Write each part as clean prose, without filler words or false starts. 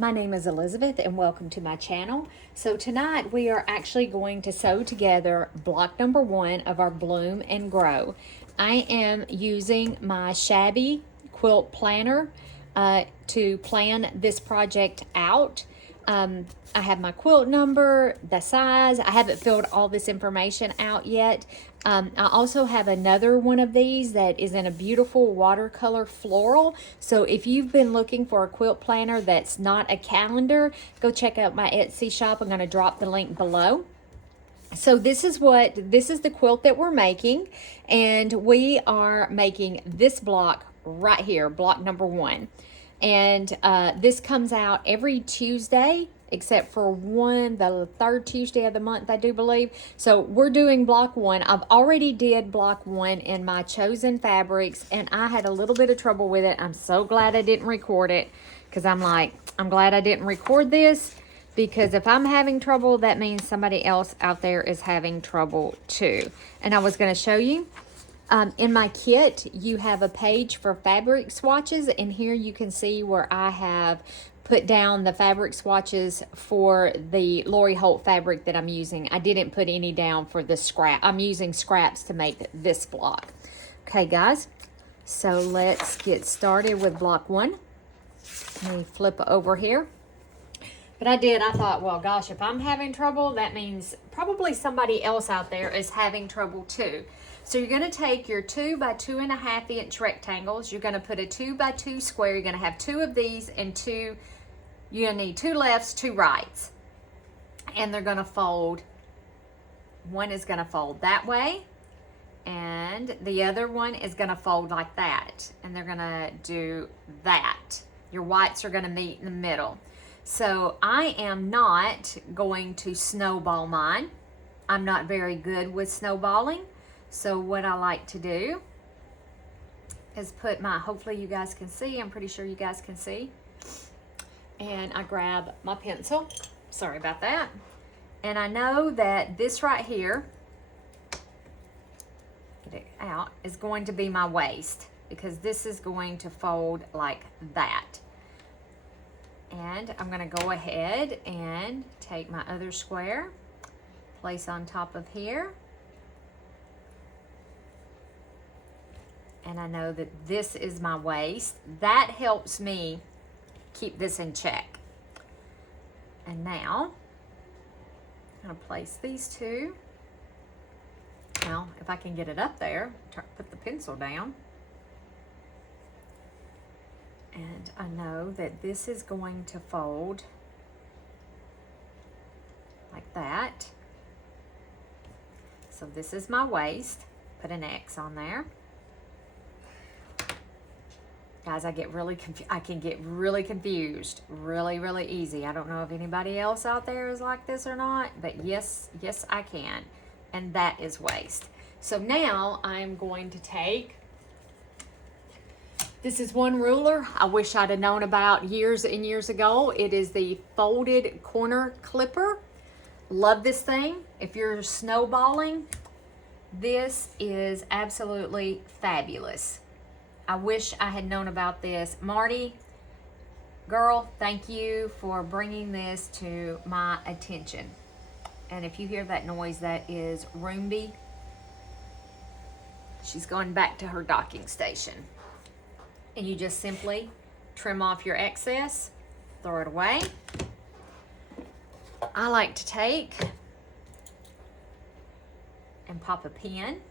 My name is Elizabeth and welcome to my channel. So tonight we are actually going to sew together block number 1 of our Bloom and Grow. I am using my shabby quilt planner to plan this project out. I have my quilt number, the size. I haven't filled all this information out yet. I also have another one of these that is in a beautiful watercolor floral. So if you've been looking for a quilt planner that's not a calendar, go check out my Etsy shop. I'm going to drop the link below. So this is the quilt that we're making, and we are making this block right here, block number 1. And this comes out every Tuesday, except for the third Tuesday of the month, I do believe. So we're doing block 1. I've already did block 1 in my chosen fabrics, and I had a little bit of trouble with it. I'm so glad I didn't record it, because I'm glad I didn't record this, because if I'm having trouble, that means somebody else out there is having trouble too. And I was going to show you. In my kit, you have a page for fabric swatches, and here you can see where I have put down the fabric swatches for the Lori Holt fabric that I'm using. I didn't put any down for the scrap. I'm using scraps to make this block. Okay, guys, so let's get started with block 1. Let me flip over here. But I thought, well, gosh, if I'm having trouble, that means probably somebody else out there is having trouble too. So you're going to take your 2 by 2.5 inch rectangles. You're going to put a 2 by 2 square. You're going to have 2 of these and you're going to need 2 lefts, 2 rights. And they're going to fold. One is going to fold that way, and the other one is going to fold like that. And they're going to do that. Your whites are going to meet in the middle. So I am not going to snowball mine. I'm not very good with snowballing. So what I like to do is put hopefully you guys can see, I'm pretty sure you guys can see. And I grab my pencil, sorry about that. And I know that this right here, get it out, is going to be my waist, because this is going to fold like that. And I'm going to go ahead and take my other square, place on top of here. And I know that this is my waist. That helps me keep this in check. And now, I'm going to place these 2. Well, if I can get it up there, put the pencil down. And I know that this is going to fold like that. So this is my waist. Put an X on there. Guys, I can get really confused really easy. I don't know if anybody else out there is like this or not, but yes I can. And that is waist. So now I'm going to take, this is one ruler I wish I'd have known about years and years ago. It is the folded corner clipper. Love this thing. If you're snowballing, this is absolutely fabulous. I wish I had known about this. Marty, girl, thank you for bringing this to my attention. And if you hear that noise, that is Roomby. She's going back to her docking station. And you just simply trim off your excess, throw it away. I like to take and pop a pin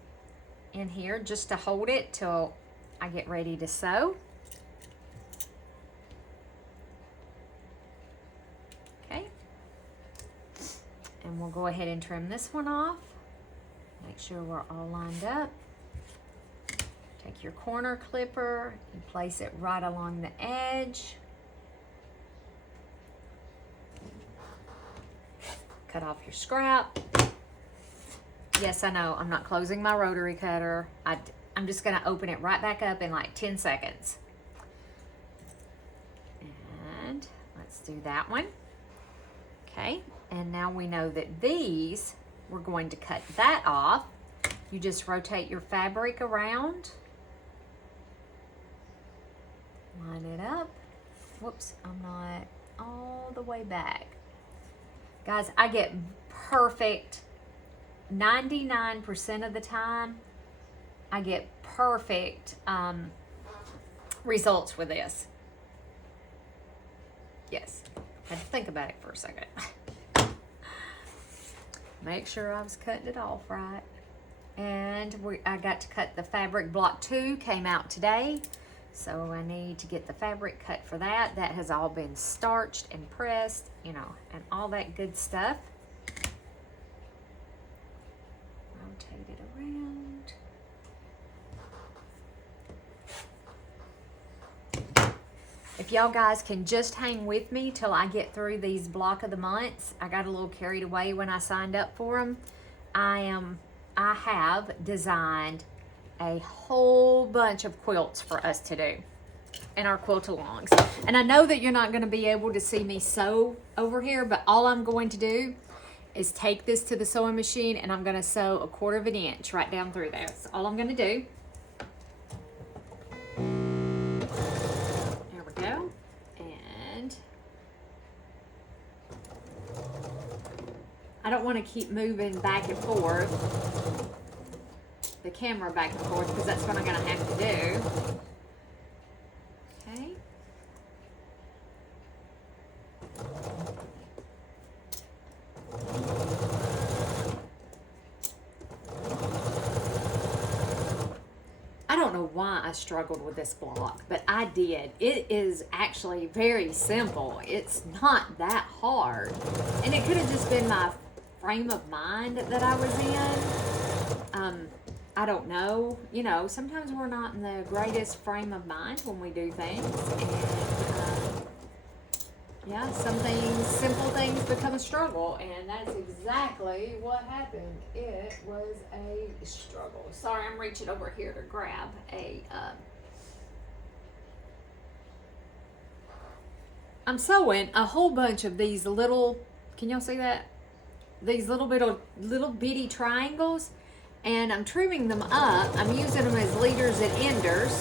in here just to hold it till I get ready to sew. Okay. And we'll go ahead and trim this one off. Make sure we're all lined up. Take your corner clipper and place it right along the edge. Cut off your scrap. Yes, I know, I'm not closing my rotary cutter. I'm just going to open it right back up in like 10 seconds. And let's do that one. Okay, and now we know that these, we're going to cut that off. You just rotate your fabric around. Line it up. Whoops, I'm not all the way back. Guys, I get perfect 99% of the time. I get perfect results with this. Yes, had to think about it for a second. Make sure I was cutting it off right. And I got to cut the fabric. Block 2 came out today. So I need to get the fabric cut for that. That has all been starched and pressed, you know, and all that good stuff. Rotate it around. If y'all guys can just hang with me till I get through these block of the months. I got a little carried away when I signed up for them. I have designed a whole bunch of quilts for us to do in our quilt-alongs. And I know that you're not going to be able to see me sew over here, but all I'm going to do is take this to the sewing machine and I'm going to sew 1/4 of an inch right down through there. That's all I'm going to do. There we go. And I don't want to keep moving back and forth the camera back and forth because that's what I'm going to have to do. Okay. I don't know why I struggled with this block, but I did. It is actually very simple. It's not that hard. And it could have just been my frame of mind that I was in. I don't know. You know, sometimes we're not in the greatest frame of mind when we do things. And yeah, some things, simple things become a struggle. And that's exactly what happened. It was a struggle. Sorry, I'm reaching over here to grab a... I'm sewing a whole bunch of these little... Can y'all see that? These little bitty triangles. And I'm trimming them up. I'm using them as leaders and enders.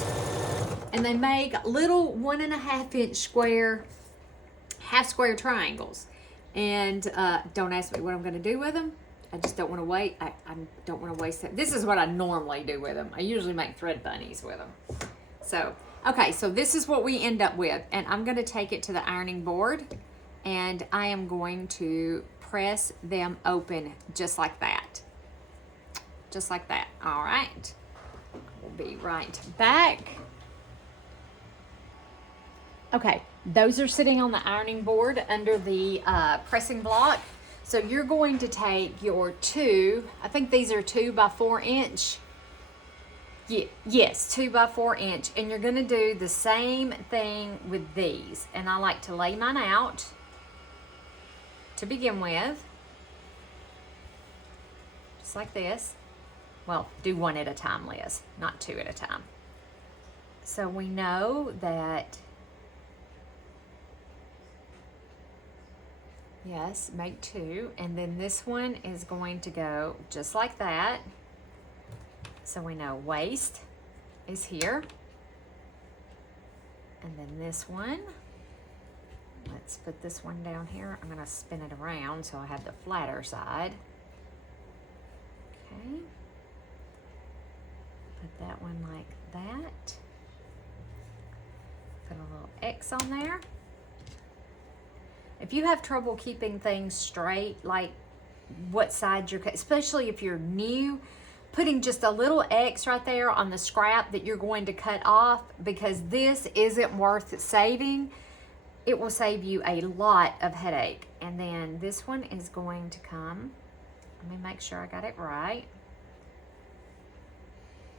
And they make little 1.5 inch square, half square triangles. And don't ask me what I'm going to do with them. I just don't want to wait. I don't want to waste it. This is what I normally do with them. I usually make thread bunnies with them. So, okay, so this is what we end up with. And I'm going to take it to the ironing board. And I am going to press them open just like that. Just like that. All right. We'll be right back. Okay, those are sitting on the ironing board under the pressing block. So you're going to take your I think these are 2 by 4 inch. Yes, 2 by 4 inch. And you're going to do the same thing with these. And I like to lay mine out to begin with. Just like this. Well, do 1 at a time, Liz, not 2 at a time. So we know that, yes, make 2. And then this one is going to go just like that. So we know waist is here. And then this one, let's put this one down here. I'm going to spin it around so I have the flatter side. Okay. Put that one like that. Put a little X on there. If you have trouble keeping things straight, like what side you're, especially if you're new, putting just a little X right there on the scrap that you're going to cut off, because this isn't worth saving. It will save you a lot of headache. And then this one is going to come. Let me make sure I got it right.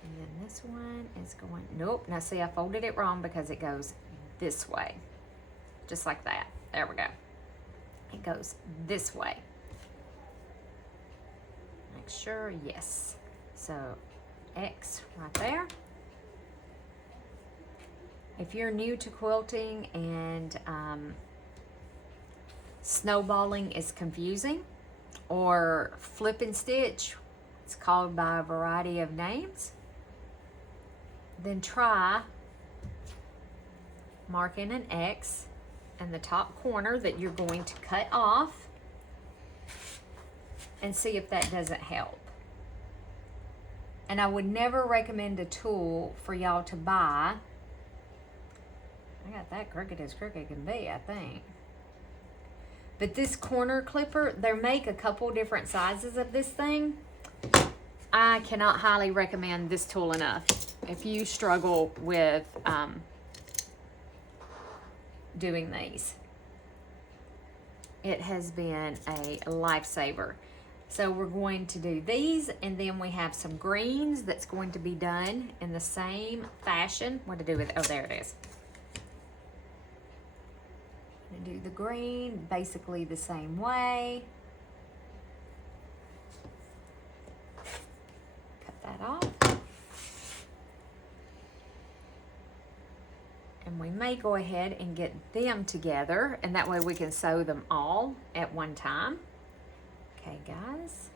And then this one is going, nope. Now see, I folded it wrong because it goes this way. Just like that. There we go. It goes this way. Make sure, yes. So X right there. If you're new to quilting and snowballing is confusing, or flip and stitch, it's called by a variety of names, then try marking an X and the top corner that you're going to cut off, and see if that doesn't help. And I would never recommend a tool for y'all to buy. I got that crooked as crooked can be, I think. But this corner clipper, they make a couple different sizes of this thing. I cannot highly recommend this tool enough if you struggle with doing these. It has been a lifesaver. So we're going to do these, and then we have some greens that's going to be done in the same fashion. What to do with it? Oh, there it is. I'm gonna do the green basically the same way. Cut that off. And we may go ahead and get them together, and that way we can sew them all at one time. Okay, guys,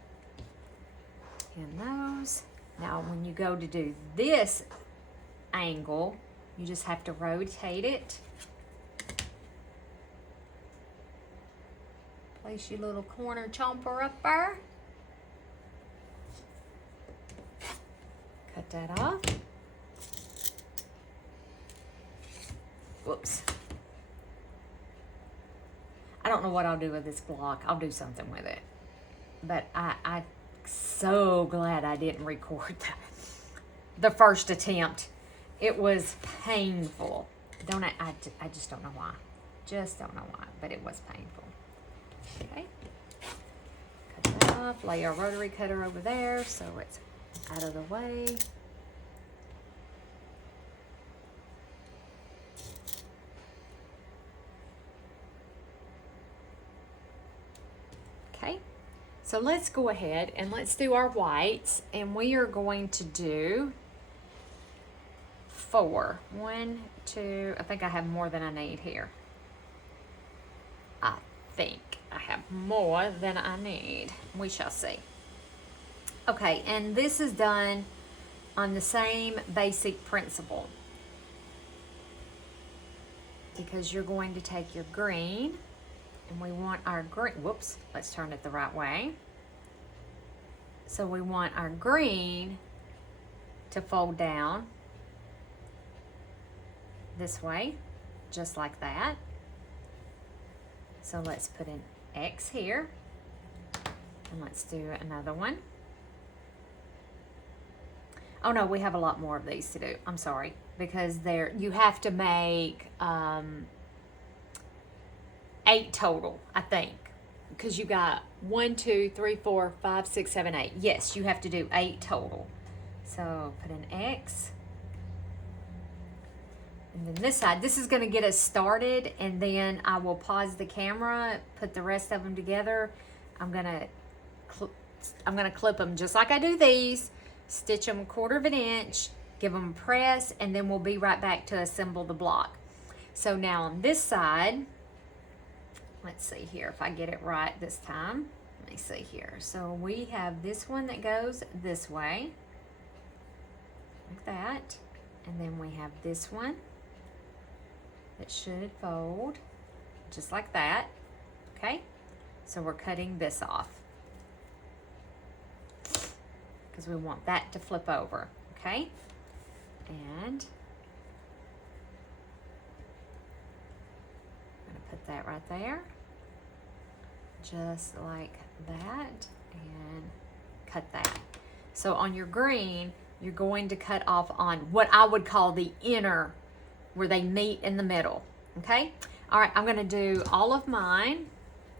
and those. Now, when you go to do this angle, you just have to rotate it. Place your little corner chomper up there. Cut that off. Whoops. I don't know what I'll do with this block. I'll do something with it. But I'm so glad I didn't record the first attempt. It was painful. I just don't know why. Just don't know why, but it was painful. Okay. Cut that off. Lay our rotary cutter over there so it's out of the way. Okay. So let's go ahead and let's do our whites, and we are going to do 4. 1, 2, I think I have more than I need here. I think I have more than I need. We shall see. Okay, and this is done on the same basic principle, because you're going to take your green, and we want our green, whoops, let's turn it the right way. So we want our green to fold down this way, just like that. So let's put an X here, and let's do another one. Oh no, we have a lot more of these to do. I'm sorry, because you have to make 8 total, I think, because you got 1, 2, 3, 4, 5, 6, 7, 8. Yes, you have to do 8 total. So put an X. And then this side, this is going to get us started, and then I will pause the camera, put the rest of them together. I'm going to clip them just like I do these, stitch them 1/4 of an inch, give them a press, and then we'll be right back to assemble the block. So now on this side, let's see here if I get it right this time. Let me see here. So we have this one that goes this way, like that. And then we have this one that should fold just like that. Okay, so we're cutting this off because we want that to flip over. Okay, and I'm gonna put that right there, just like that, and cut that. So on your green, you're going to cut off on what I would call the inner, where they meet in the middle. Okay, all right, I'm gonna do all of mine.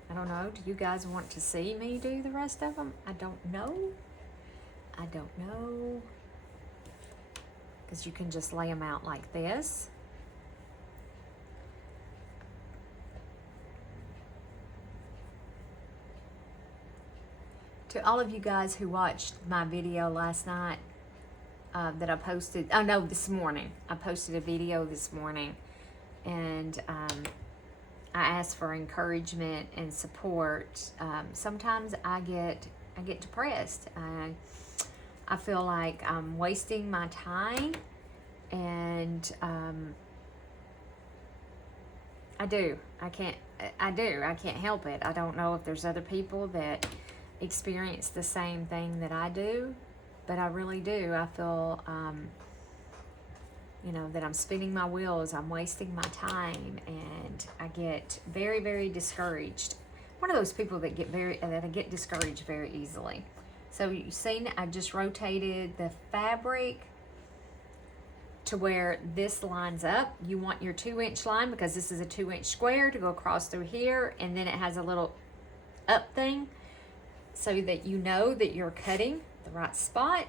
I don't know, do you guys want to see me do the rest of them? I don't know, because you can just lay them out like this. To all of you guys who watched my video last night that I posted, oh no, this morning. I posted a video this morning, and I asked for encouragement and support. Sometimes I get depressed. I feel like I'm wasting my time, and I I do. I can't help it. I don't know if there's other people that experience the same thing that I do, but I really do. I feel, you know, that I'm spinning my wheels, I'm wasting my time, and I get very, very discouraged. One of those people that get discouraged very easily. So you've seen I just rotated the fabric to where this lines up. You want your 2-inch line, because this is a 2-inch square, to go across through here, and then it has a little up thing so that you know that you're cutting the right spot.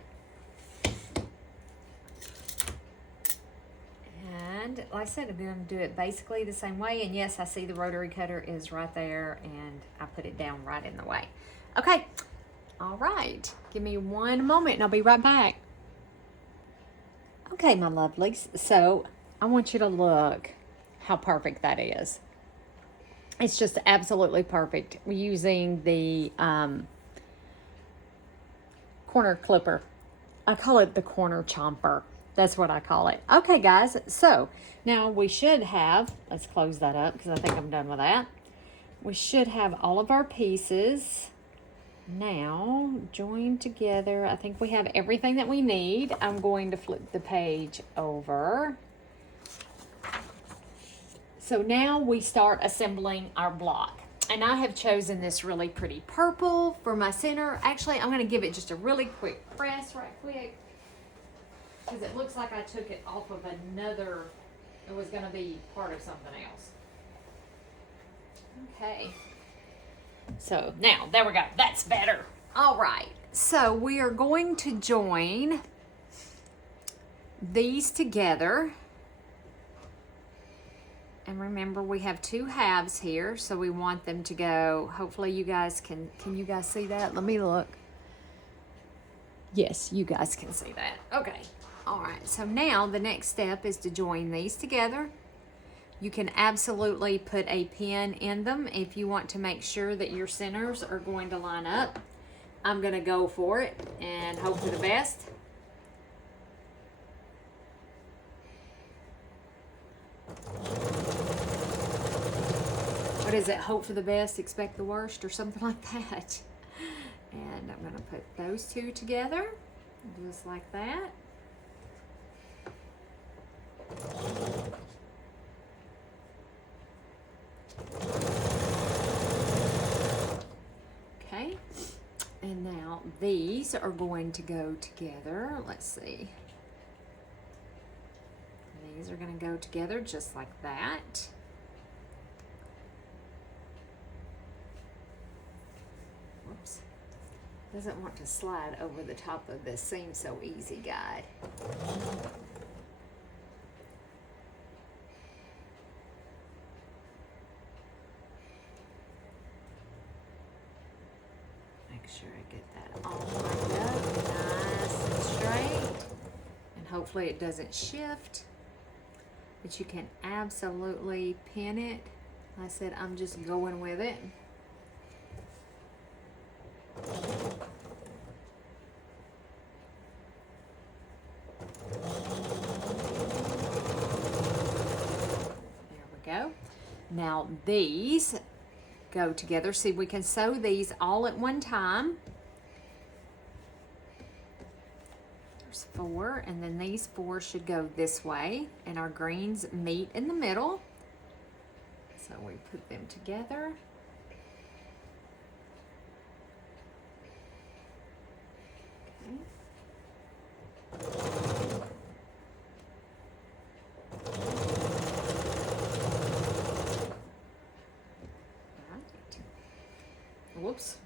And like I said, I'm going to do it basically the same way. And yes, I see the rotary cutter is right there, and I put it down right in the way. Okay, all right, give me one moment and I'll be right back. Okay, my lovelies, so I want you to look how perfect that is. It's just absolutely perfect. We're using the corner clipper. I call it the corner chomper. That's what I call it. Okay, guys, so now we should have, let's close that up because I think I'm done with that. We should have all of our pieces now joined together. I think we have everything that we need. I'm going to flip the page over. So now we start assembling our block. And I have chosen this really pretty purple for my center. Actually, I'm going to give it just a really quick press right quick, because it looks like I took it off of another, it was going to be part of something else. Okay. So now, there we go. That's better. All right. So we are going to join these together. And remember, we have 2 halves here, so we want them to go, hopefully you guys can you guys see that? Let me look. Yes, you guys can see that. Okay. All right. So now the next step is to join these together. You can absolutely put a pin in them if you want to make sure that your centers are going to line up. I'm going to go for it and hope for the best. What is it? Hope for the best, expect the worst, or something like that. And I'm going to put those 2 together, just like that. Okay, and now these are going to go together. Let's see. These are going to go together just like that. Whoops. Doesn't want to slide over the top of this Seems So Easy guide. Make sure I get that all lined up nice and straight. And hopefully it doesn't shift. But you can absolutely pin it. Like I said, I'm just going with it. There we go. Now these go together. See, we can sew these all at one time. There's 4, and then these 4 should go this way, and our greens meet in the middle. So we put them together. Whoops.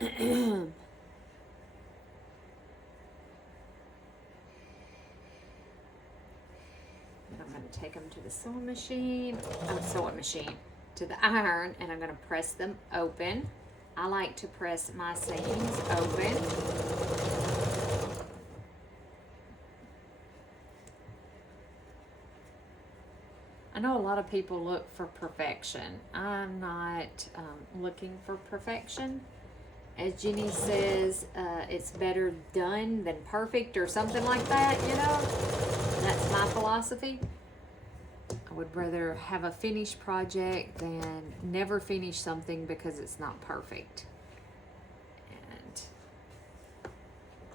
And I'm going to take them to the sewing machine, to the iron, and I'm going to press them open. I like to press my seams open. I know a lot of people look for perfection. I'm not looking for perfection. As Jenny says, it's better done than perfect or something like that, you know? That's my philosophy. would rather have a finished project than never finish something because it's not perfect. And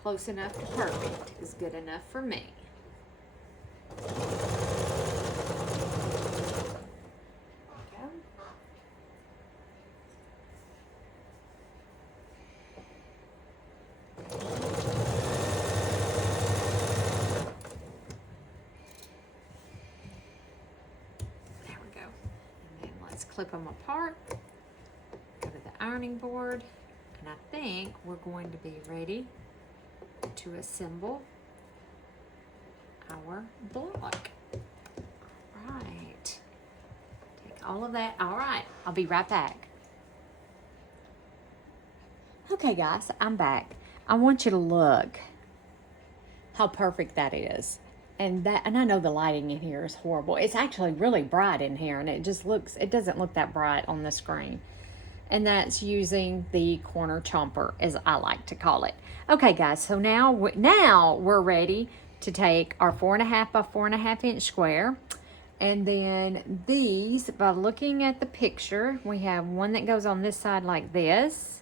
close enough to perfect is good enough for me. Clip them apart, go to the ironing board, and I think we're going to be ready to assemble our block. All right, take all of that. All right, I'll be right back. Okay guys, I'm back. I want you to look how perfect that is. And I know the lighting in here is horrible. It's actually really bright in here, and it doesn't look that bright on the screen. And that's using the corner chomper, as I like to call it. Okay, guys, so now we're ready to take our 4.5 by 4.5 inch square. And then these, by looking at the picture, we have one that goes on this side like this.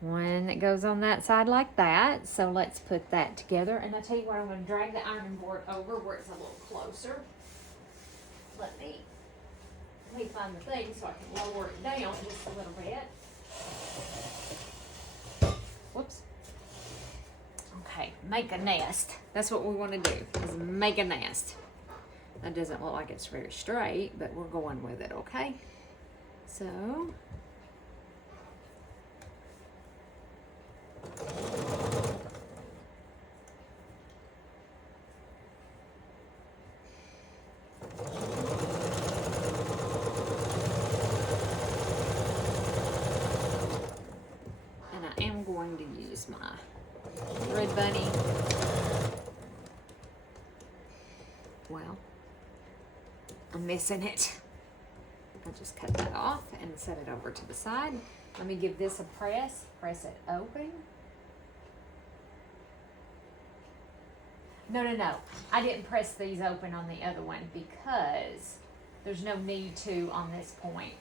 One that goes on that side like that. So let's put that together. And I tell you what, I'm going to drag the ironing board over where it's a little closer. Let me find the thing so I can lower it down just a little bit. Whoops. Okay, make a nest. That's what we want to do, is make a nest. That doesn't look like it's very straight, but we're going with it, okay? So... and I am going to use my Red Bunny. Well, I'm missing it. I'll just cut that off and set it over to the side. Let me give this a press it open. No. I didn't press these open on the other one because there's no need to on this point.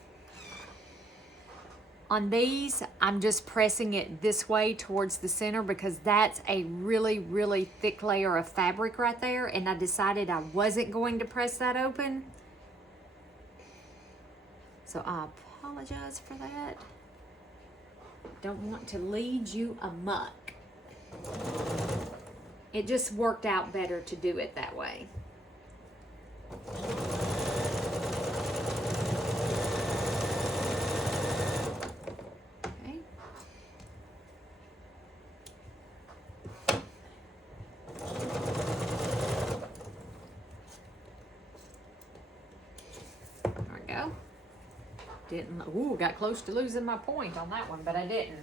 On these, I'm just pressing it this way towards the center because that's a really, really thick layer of fabric right there, and I decided I wasn't going to press that open. So I apologize for that. Don't want to lead you amok. It just worked out better to do it that way. Okay. There we go. Got close to losing my point on that one, but I didn't.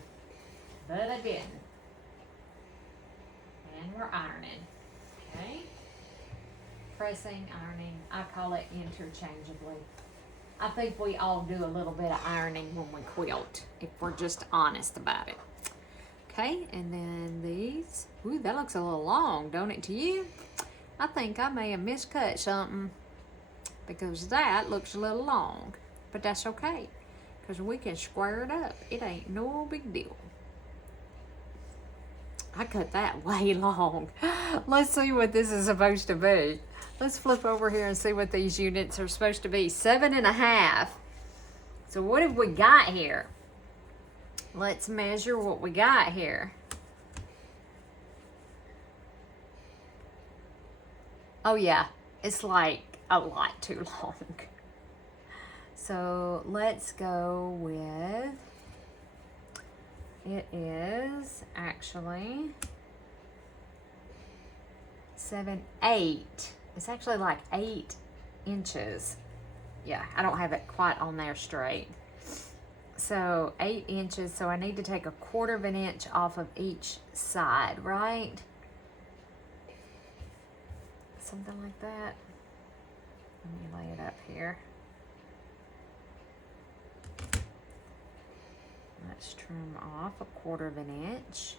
And we're ironing, okay? Pressing, ironing, I call it interchangeably. I think we all do a little bit of ironing when we quilt, if we're just honest about it. Okay, and then these, that looks a little long, don't it to you? I think I may have miscut something because that looks a little long, but that's okay, because we can square it up. It ain't no big deal. I cut that way long. Let's see what this is supposed to be. Let's flip over here and see what these units are supposed to be. 7.5. So what have we got here? Let's measure what we got here. Oh yeah, it's like a lot too long. So let's go with... It is actually 7/8. It's actually like 8 inches. Yeah, I don't have it quite on there straight. So 8 inches. So I need to take 1/4 of an inch off of each side, right? Something like that. Let me lay it up here. Let's trim off 1/4 of an inch.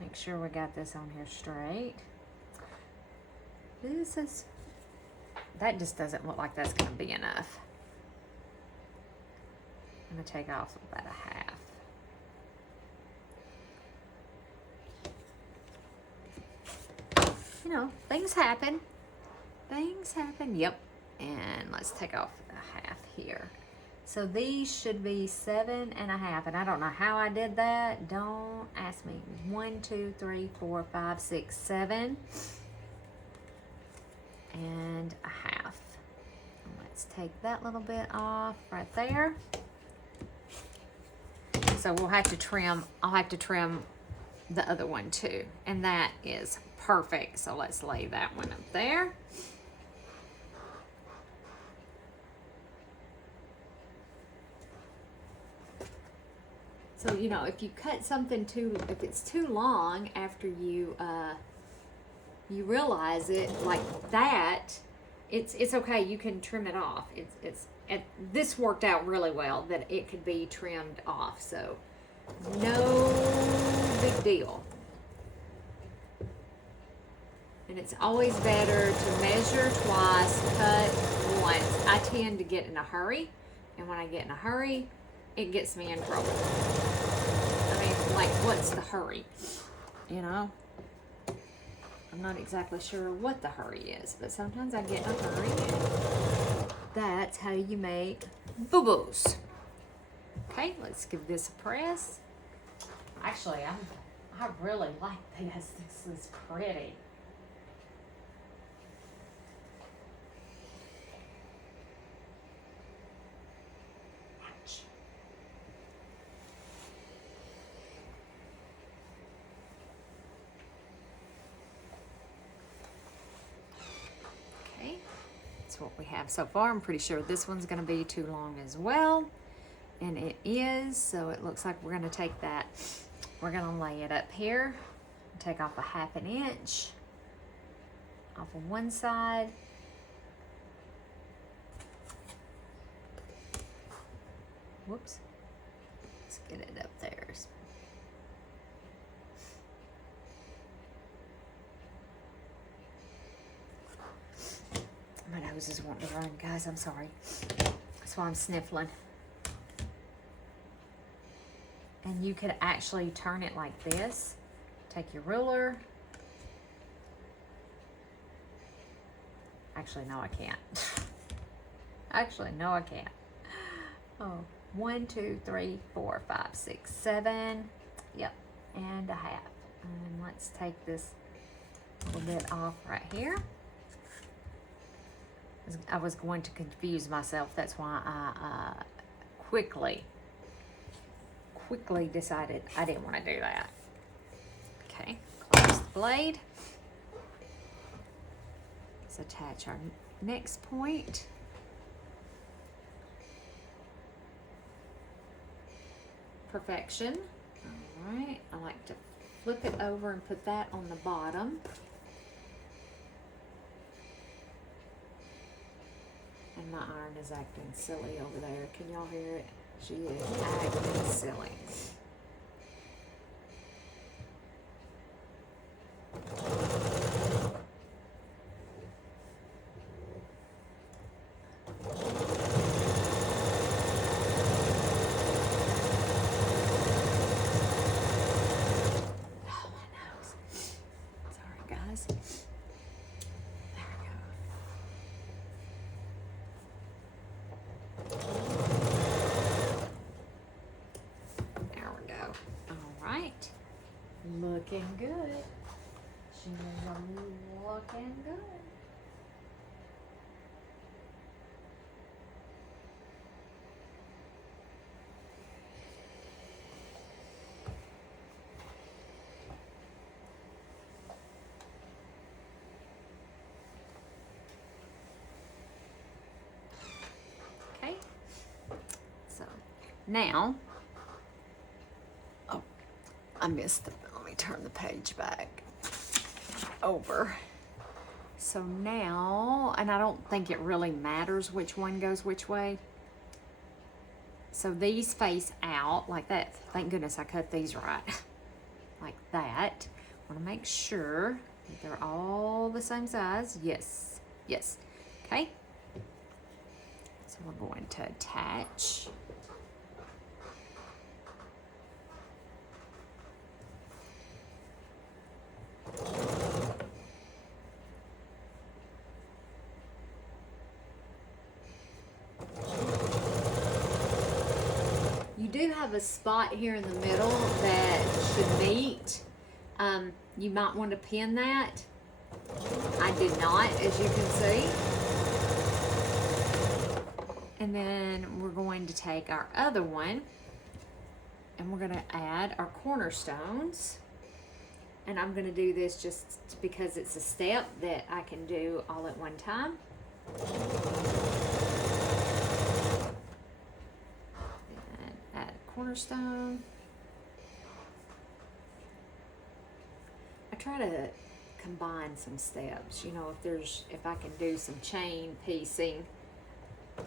Make sure we got this on here straight. This is that just doesn't look like that's gonna be enough. I'm gonna take off about a half. You know, things happen. Things happen, yep. And let's take off a half here. So these should be 7.5, and I don't know how I did that. Don't ask me. 1, 2, 3, 4, 5, 6, 7, and a half. Let's take that little bit off right there. So we'll have to trim, I'll have to trim the other one too. And that is perfect. So let's lay that one up there. So, you know, if you cut something if it's too long after you you realize it like that, it's okay. You can trim it off. This worked out really well that it could be trimmed off. So, no big deal. And it's always better to measure twice, cut once. I tend to get in a hurry, and when I get in a hurry, it gets me in trouble. I mean, like, what's the hurry? You know? I'm not exactly sure what the hurry is, but sometimes I get in a hurry, and that's how you make boo-boos. Okay, let's give this a press. Actually, I really like this. This is pretty. What we have so far. I'm pretty sure this one's going to be too long as well, and it is. So it looks like we're going to take that, we're going to lay it up here, take off a 1/2 inch off of one side, whoops, let's get it up there. My nose is wanting to run, guys. I'm sorry. That's why I'm sniffling. And you could actually turn it like this. Take your ruler. Actually, no, I can't. Actually, no, I can't. Oh, 1, 2, 3, 4, 5, 6, 7. Yep, and a half. And let's take this little bit off right here. I was going to confuse myself. That's why I quickly decided I didn't want to do that. Okay, close the blade. Let's attach our next point. Perfection. All right, I like to flip it over and put that on the bottom. And my iron is acting silly over there. Can y'all hear it? She is acting silly. Oh, my nose. Sorry, guys. Looking good. She's looking good. Okay. So now, oh, I missed the. Let me turn the page back over. So now, and I don't think it really matters which one goes which way. So these face out like that. Thank goodness I cut these right. Like that. I want to make sure that they're all the same size. Yes, yes. Okay, so we're going to attach. You do have a spot here in the middle that should meet. You might want to pin that. I did not, as you can see. And then we're going to take our other one and we're going to add our cornerstones. And I'm going to do this just because it's a step that I can do all at one time. And add a cornerstone. I try to combine some steps, you know, if I can do some chain piecing, I'll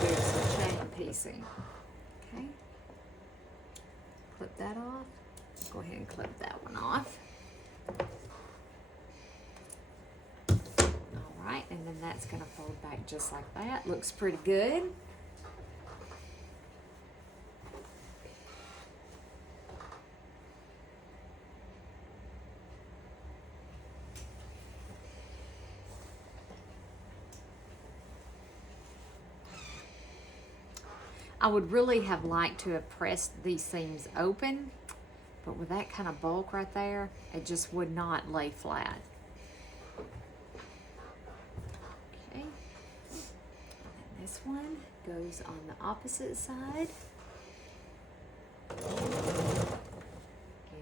do some chain piecing. Okay, clip that off. Go ahead and clip that one off. All right, and then that's gonna fold back just like that. Looks pretty good. I would really have liked to have pressed these seams open, but with that kind of bulk right there, it just would not lay flat. Okay, and this one goes on the opposite side. Get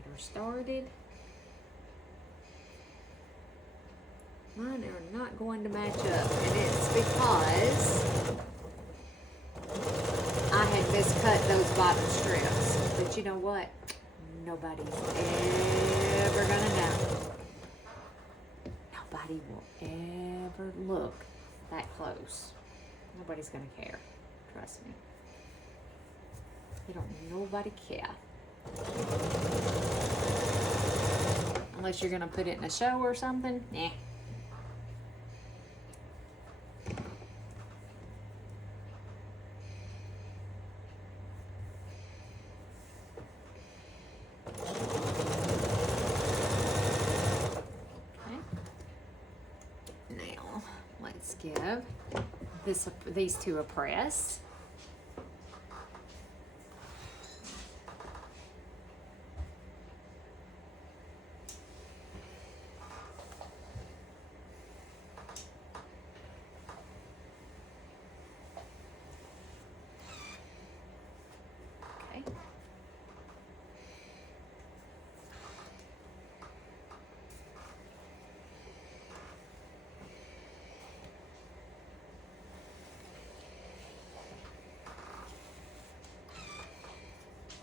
her started. Mine are not going to match up, and it's because I had miscut those bottom strips. But you know what? Nobody's ever gonna know. Nobody will ever look that close. Nobody's gonna care. Trust me. You don't nobody care. Unless you're gonna put it in a show or something. Nah. Give these two a press. Okay.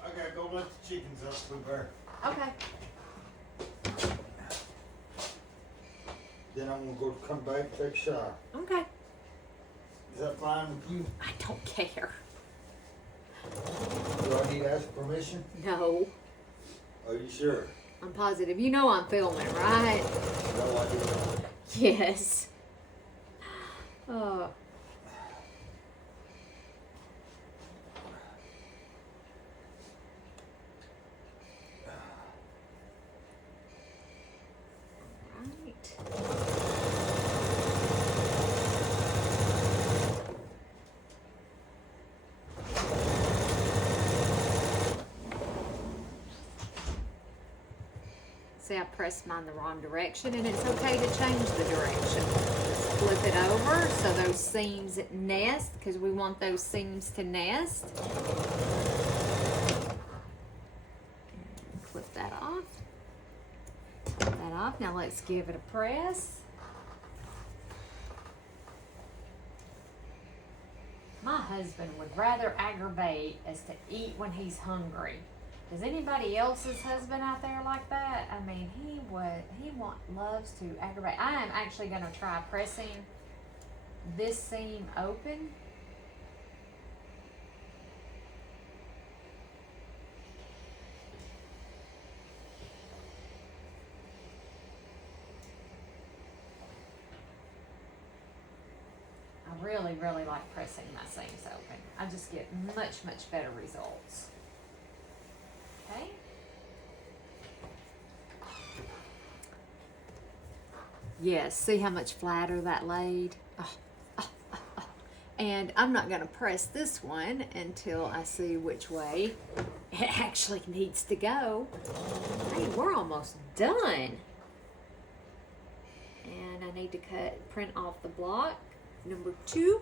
Okay, go let the chickens up, Bluebird. Okay. Then I'm gonna come back, take a shower. Okay. Is that fine with you? I don't care. Do I need to ask permission? No. Are you sure? I'm positive. You know I'm filming, right? No, I do not. Yes. Oh. See, I pressed mine the wrong direction, and it's okay to change the direction. Just flip it over so those seams nest, because we want those seams to nest. And clip that off. Clip that off. Now let's give it a press. My husband would rather aggravate as to eat when he's hungry. Is anybody else's husband out there like that? I mean, loves to aggravate. I am actually going to try pressing this seam open. really, really like pressing my seams open. I just get much, much better results. Okay. Yes, see how much flatter that laid? And I'm not going to press this one until I see which way it actually needs to go. Hey, we're almost done. And I need to print off the block number 2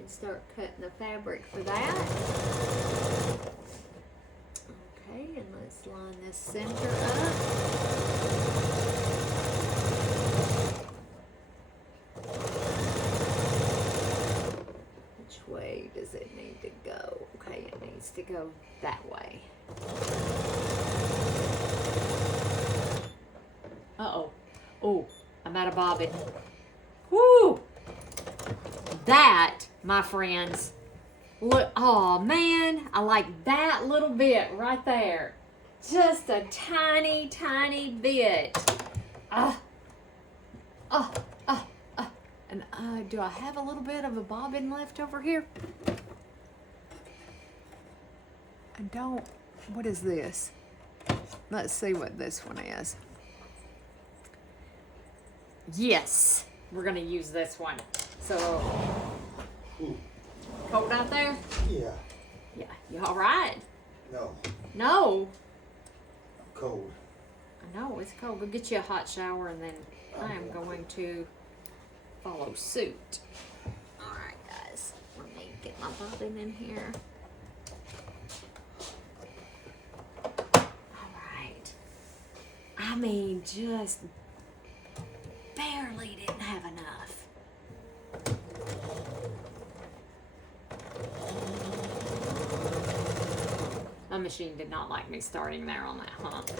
and start cutting the fabric for that. Okay, and let's line this center up. Which way does it need to go? Okay, it needs to go that way. Uh-oh. Oh, I'm out of bobbin. Woo! That, my friends, look, oh man, I like that little bit right there. Just a tiny, tiny bit. And do I have a little bit of a bobbin left over here? I don't. What is this? Let's see what this one is. Yes, we're gonna use this one. So, cold out there? Yeah. Yeah, you all right? No. No. I'm cold. I know, it's cold. Go get you a hot shower and then I am going to follow suit. All right, guys. Let me get my bobbin in here. All right. I mean, just barely didn't have enough. My machine did not like me starting there on that hump.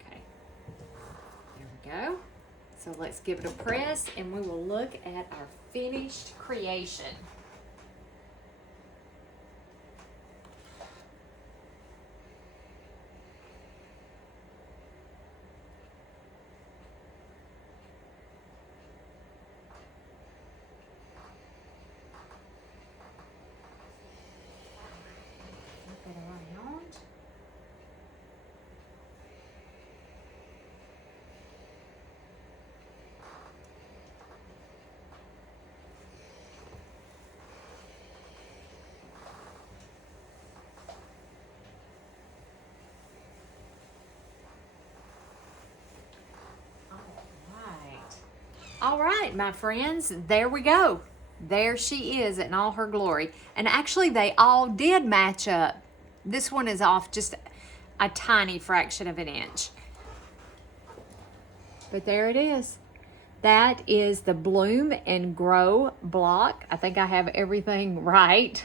Okay. There we go. So let's give it a press and we will look at our finished creation. Flip it around. All right, my friends, there we go. There she is in all her glory. And actually, they all did match up. This one is off just a tiny fraction of an inch. But there it is. That is the Bloom and Grow block. I think I have everything right.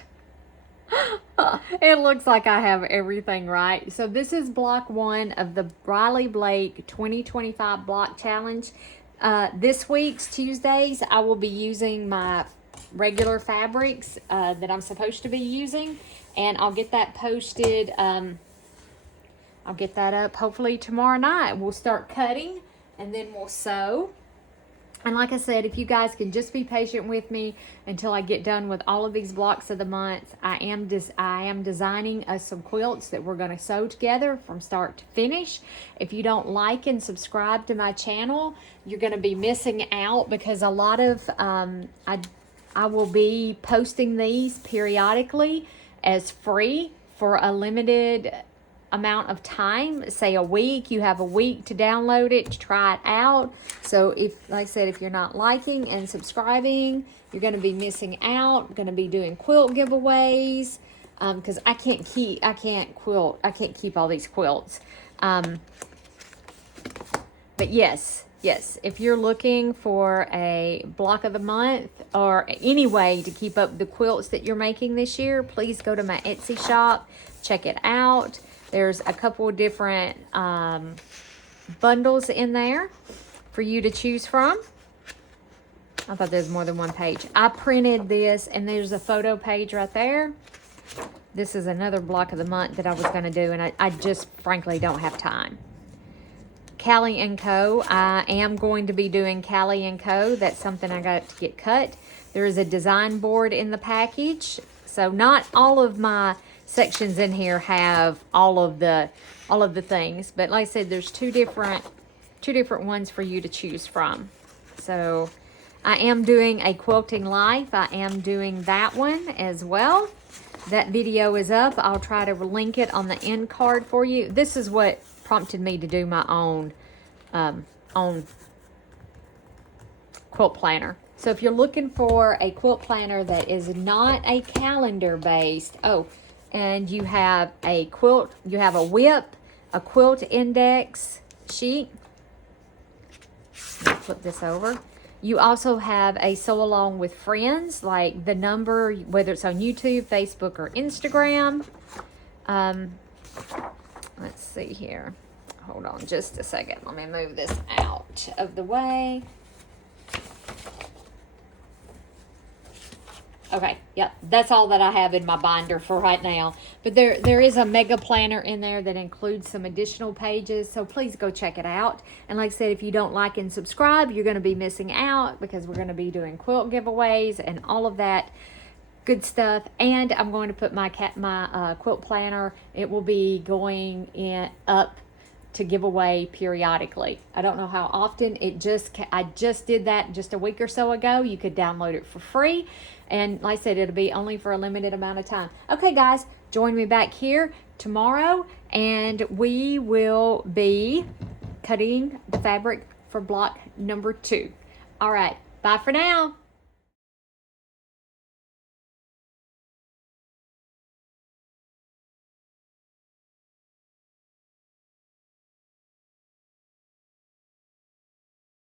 It looks like I have everything right. So this is block 1 of the Riley Blake 2025 block challenge. This week's Tuesdays, I will be using my regular fabrics that I'm supposed to be using, and I'll get that posted. I'll get that up hopefully tomorrow night. We'll start cutting and then we'll sew. And like I said, if you guys can just be patient with me until I get done with all of these blocks of the month, I am designing some quilts that we're going to sew together from start to finish. If you don't like and subscribe to my channel, you're going to be missing out because a lot of I will be posting these periodically as free for a limited amount of time, say a week. You have a week to download it, to try it out. So if, like I said, if you're not liking and subscribing, you're going to be missing out. I'm going to be doing quilt giveaways because I can't keep all these quilts. But yes, if you're looking for a block of the month or any way to keep up the quilts that you're making this year, please go to my Etsy shop, check it out. There's a couple of different bundles in there for you to choose from. I thought there was more than one page. I printed this, and there's a photo page right there. This is another block of the month that I was going to do, and I just frankly don't have time. Callie & Co. I am going to be doing Callie & Co. That's something I got to get cut. There is a design board in the package. So not all of my sections in here have all of the things, but like I said, there's two different ones for you to choose from. So I am doing a quilting life. I am doing that one as well. That video is up. I'll try to link it on the end card for you. This is what prompted me to do my own quilt planner. So if you're looking for a quilt planner that is not a calendar based, and you have a quilt, you have a whip, a quilt index sheet. Let's flip this over. You also have a sew along with friends, like the number, whether it's on YouTube, Facebook, or Instagram. Let's see here. Hold on just a second. Let me move this out of the way. Okay, yep, that's all that I have in my binder for right now. But there is a mega planner in there that includes some additional pages, so please go check it out. And like I said, if you don't like and subscribe, you're going to be missing out because we're going to be doing quilt giveaways and all of that good stuff. And I'm going to put my quilt planner, it will be going up to give away periodically. I don't know how often. I just did that just a week or so ago. You could download it for free. And like I said, it'll be only for a limited amount of time. Okay, guys, join me back here tomorrow, and we will be cutting the fabric for block number 2. All right, bye for now.